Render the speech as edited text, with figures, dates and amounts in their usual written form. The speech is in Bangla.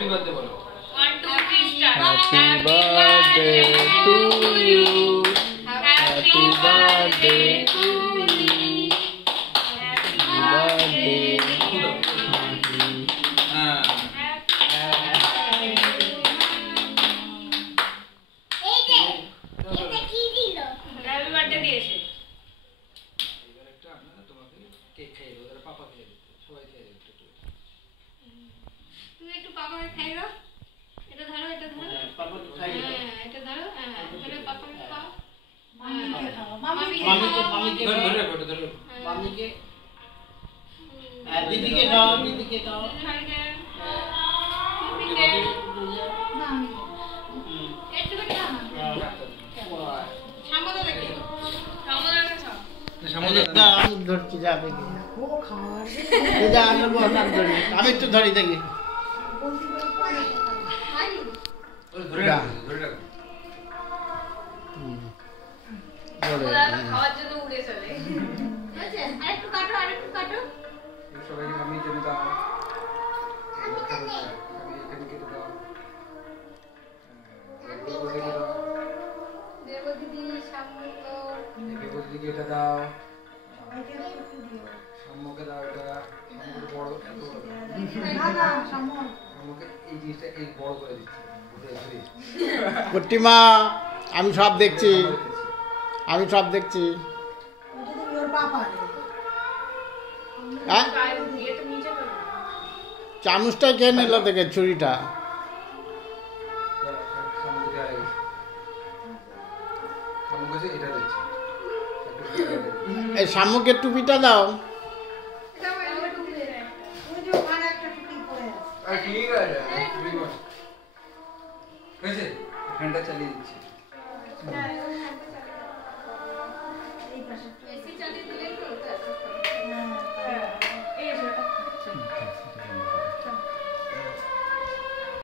হ্যাপি বার্থডে বলো 1 2 3 start happy birthday to you happy birthday to you happy birthday হ্যাঁ এই যে এটা কি দিল হ্যাপি বার্থডে দিয়েছে এবার একটা আপনারা তোমাকে কেক খাইয়ে দেবো ওরা পাপা খেয়ে দিতে সবাই খেয়ে দিতে তুমি একটু পাপাকে খাই দাও এটা ধরো এটা ধরো পাপা খাইয়ে দাও হ্যাঁ এটা ধরো হ্যাঁ এটা পাপাকে খাও মামিকে খাও মামিকে মামিকে ধরে ধরে রাখো ধরে রাখো মামিকে দিদিকে দাও দিদিকে দাও মামিকে মামিকে একটু করে খাও সামনে দেখি সামনে দেখো না, আমি ধরছি যা দেখি যা আমি বস আমি ধরি আমি একটু ধরি দেখি ধরে রাখো ধরে রাখো খাওয়ার জন্য উড়ে চলে বুঝছেন আরেকটু কাটো সবাইকে নামিয়ে চলে দাও এখানে কেটে দাও কেটে দাও দেব দিদি সামনে তো দিদিকে এটা দাও সাম্যকে দাও এটা সাম্যকে বড় এত বড় সাম্যকে এই জিনিসটা এই বড় করে দিচ্ছি কুট্টিমা আমি সব দেখছি আমি সব দেখছি হ্যাঁ এটা নিচে করো চামচটা কে নিল থেকে ছুরিটা সাম্যকে দেওয়া গেছে সাম্যকে এটা দিচ্ছি এই শামুকের টুপিটা দাও এটা আমার একটু উড়ে যায় ঠিক আছে হয়েছে ফ্যানটা চালিয়ে দিচ্ছি